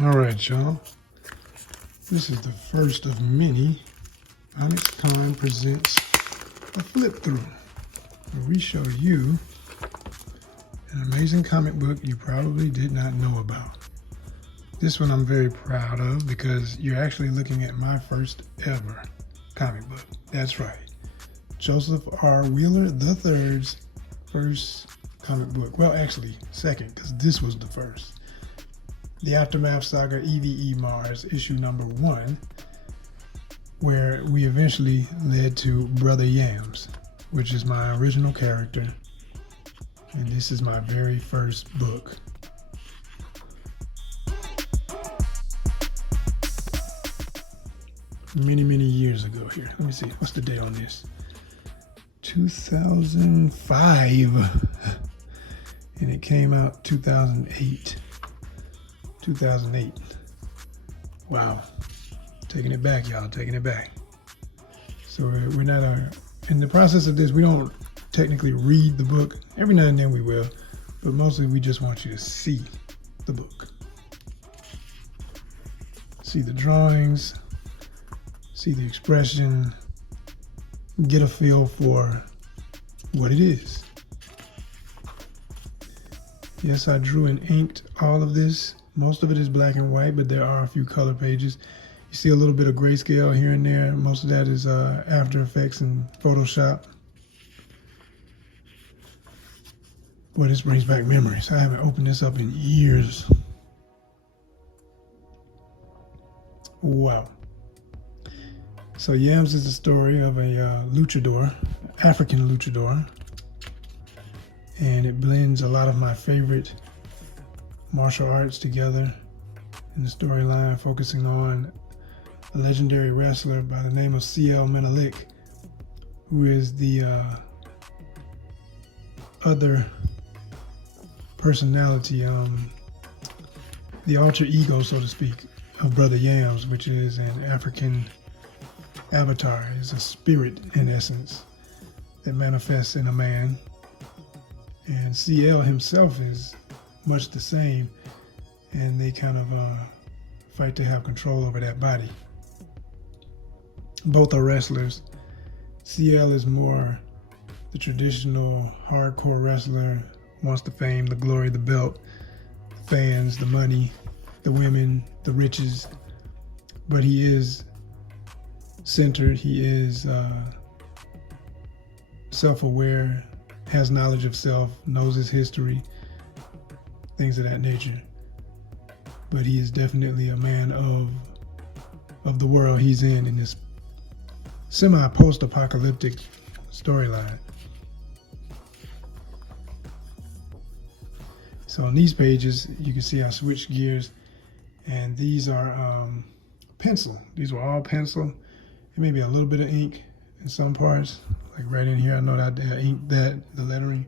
All right, y'all. This is the first of many ONYXCON presents a flip through, where we show you an amazing comic book you probably did not know about. This one I'm very proud of because you're actually looking at my first ever comic book. That's right. Joseph R. Wheeler III's first comic book. Well, actually, second, because this was the first. The Aftermath Saga 𝙤𝙤𝙤 issue number 1, where we eventually led to Brother Yamz, which is my original character. And this is my very first book. Many, many years ago here. Let me see, what's the date on this? 2005. And it came out 2008. 2008. Wow. Taking it back, y'all, taking it back. So we're not, in the process of this, we don't technically read the book. Every now and then we will, but mostly we just want you to see the book. See the drawings, see the expression, get a feel for what it is. Yes, I drew and inked all of this. Most of it is black and white, but there are a few color pages. You see a little bit of grayscale here and there. Most of that is After Effects and Photoshop. Boy, this brings back memories. I haven't opened this up in years. Wow. So Yamz is the story of a luchador, African luchador. And it blends a lot of my favorite martial arts together in the storyline, focusing on a legendary wrestler by the name of 𝙤𝙤𝙤, who is the other personality, the alter ego, so to speak, of Brother Yamz, which is an African avatar. It's a spirit, in essence, that manifests in a man. And CL himself is much the same, and they kind of fight to have control over that body. Both are wrestlers. CL is more the traditional hardcore wrestler, wants the fame, the glory, the belt, the fans, the money, the women, the riches, but he is centered, he is self-aware, has knowledge of self, knows his history, things of that nature. But he is definitely a man of the world he's in this semi-post-apocalyptic storyline. So on these pages, you can see I switched gears, and these are pencil. These were all pencil. There may be a little bit of ink in some parts, like right in here. I know that I inked the lettering.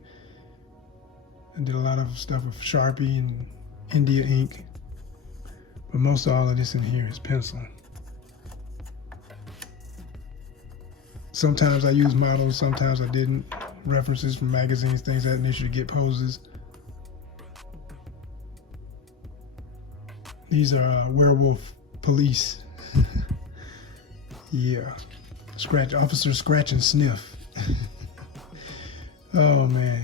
I did a lot of stuff with Sharpie and India ink, but most of all of this in here is pencil. Sometimes I used models, sometimes I didn't. References from magazines, things of that nature to get poses. These are werewolf police. Yeah. Officer Scratch and Sniff. Oh man.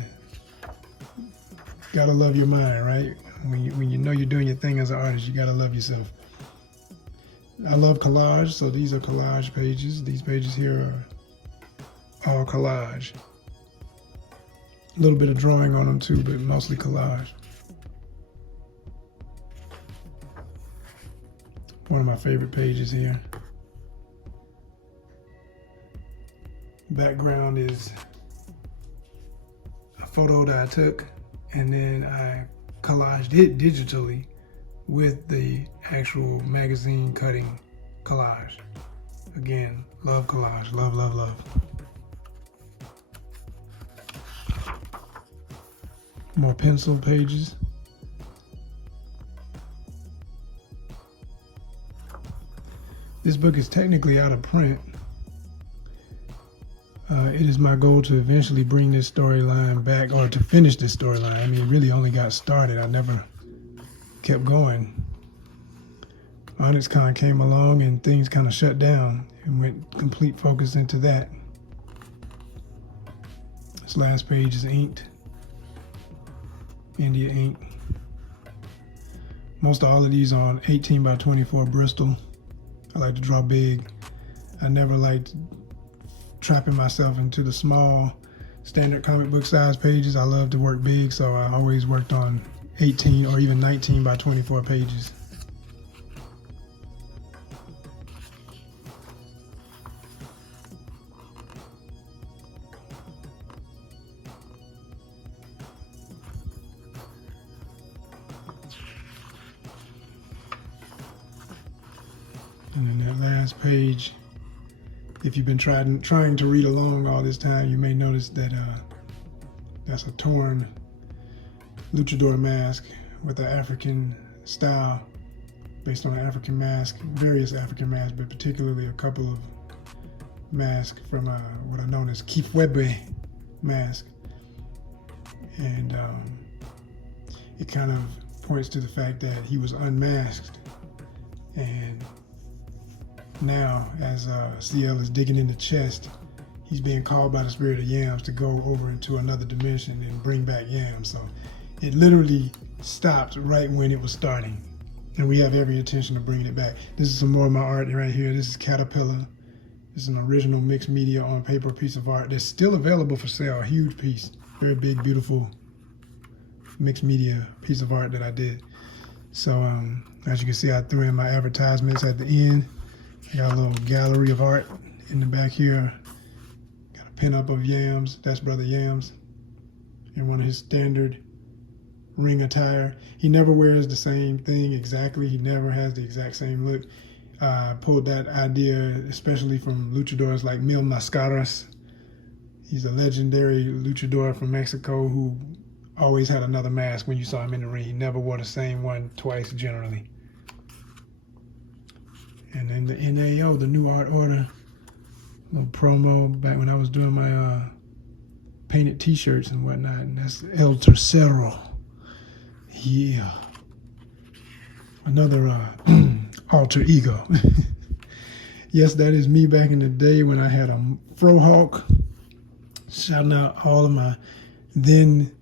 Gotta love your mind, right? When you know you're doing your thing as an artist, you gotta love yourself. I love collage, so these are collage pages. These pages here are all collage. A little bit of drawing on them too, but mostly collage. One of my favorite pages here. Background is a photo that I took, and then I collaged it digitally with the actual magazine cutting collage. Again, love collage, love, love, love. More pencil pages. This book is technically out of print. It is my goal to eventually bring this storyline back, or to finish this storyline. I mean, it really only got started. I never kept going. ONYXCON came along and things kind of shut down and went complete focus into that. This last page is inked, India ink. Most of all of these on 18 by 24 Bristol. I like to draw big. I never liked trapping myself into the small standard comic book size pages. I love to work big, so I always worked on 18 or even 19 by 24 pages. And then that last page, if you've been trying to read along all this time, you may notice that that's a torn luchador mask with an African style based on an African mask, various African masks, but particularly a couple of masks from what are known as 𝘋𝙭𝙥 mask. And it kind of points to the fact that he was unmasked. And now, as CL is digging in the chest, he's being called by the spirit of Yamz to go over into another dimension and bring back Yamz. So it literally stopped right when it was starting. And we have every intention of bringing it back. This is some more of my art right here. This is Caterpillar. This is an original mixed media on paper piece of art that's still available for sale. A huge piece. Very big, beautiful mixed media piece of art that I did. So as you can see, I threw in my advertisements at the end. I got a little gallery of art in the back here. Got a pin-up of Yamz. That's Brother Yamz in one of his standard ring attire. He never wears the same thing exactly. He never has the exact same look. Pulled that idea especially from luchadors like Mil Mascaras. He's a legendary luchador from Mexico who always had another mask when you saw him in the ring. He never wore the same one twice generally. And then the NAO, the New Art Order, little promo back when I was doing my painted t-shirts and whatnot. And that's 𝙊𝙧𝙩. Yeah. Another alter ego. Yes, that is me back in the day when I had a Frohawk. Shouting out all of my then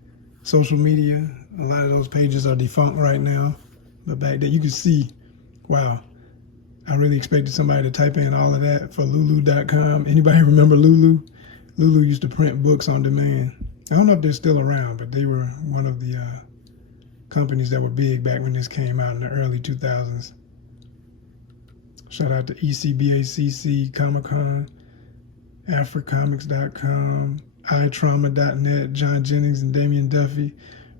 social media. A lot of those pages are defunct right now. But back then you could see, wow. I really expected somebody to type in all of that for Lulu.com. Anybody remember Lulu? Lulu used to print books on demand. I don't know if they're still around, but they were one of the companies that were big back when this came out in the early 2000s. Shout out to ECBACC, Comic-Con, Africomics.com, iTrauma.net, John Jennings and Damian Duffy,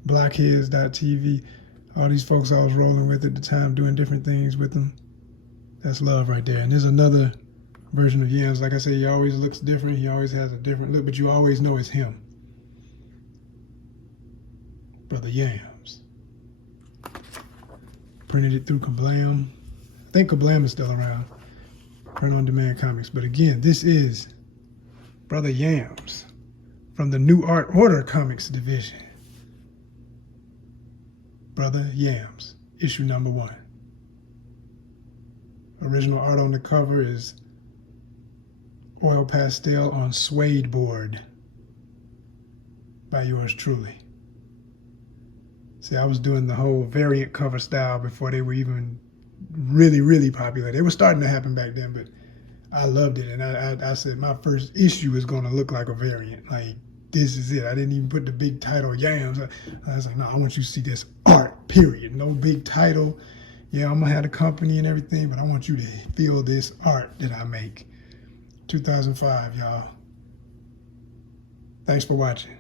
Blockheads.tv. All these folks I was rolling with at the time, doing different things with them. That's love right there. And there's another version of Yamz. Like I say, he always looks different. He always has a different look, but you always know it's him. Brother Yamz. Printed it through Kablam. I think Kablam is still around. Print on demand comics. But again, this is Brother Yamz from the New Art Order Comics division. Brother Yamz, issue number 1. Original art on the cover is oil pastel on suede board by yours truly. See, I was doing the whole variant cover style before they were even really, really popular. They were starting to happen back then, but I loved it. And I said my first issue is going to look like a variant. Like, this is it. I didn't even put the big title Yamz. I was like, no, I want you to see this art, period. No big title. Yeah, I'm going to have the company and everything, but I want you to feel this art that I make. 2005, y'all. Thanks for watching.